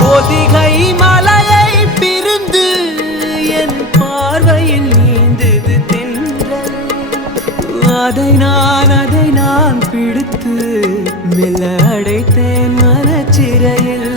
பொதிகை மலையை பிரிந்து என் பார்வையில் நீந்தது தென்றல். அதை நான் பிடித்து மெல்ல அடைத்தேன் மனச்சிறையில்.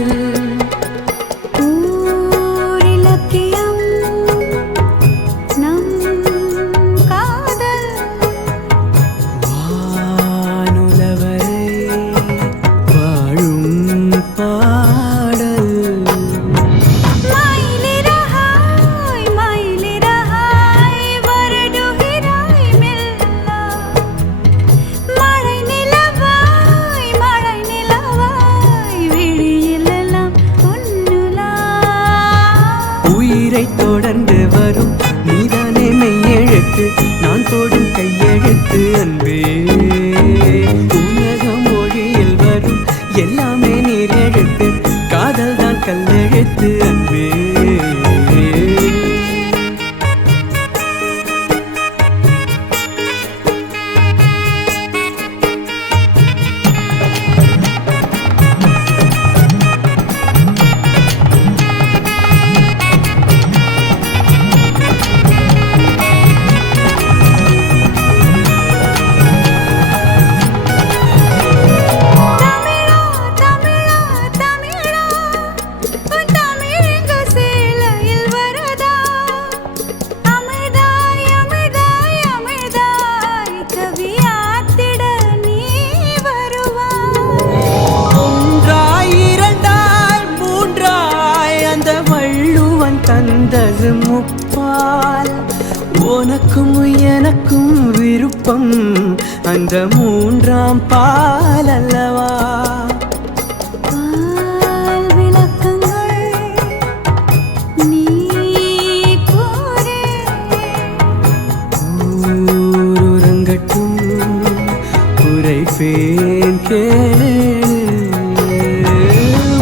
தொடர்ந்து வரும் நீதானே மெய்யெழுத்து, நான் போடும் கையெழுத்து அன்பே. உலக மொழியில் வரும் எல்லாமே நீர் எழுத்து, காதல் தான் கல்லெழுத்து அன்பே. தந்தது முப்பால், உனக்கும் எனக்கும் விருப்பம் அந்த மூன்றாம் பால் அல்லவா. பால் விளக்கங்கள் நீ கூறே, ஊரங்கட்டும் குறைப்பேன் கேளே.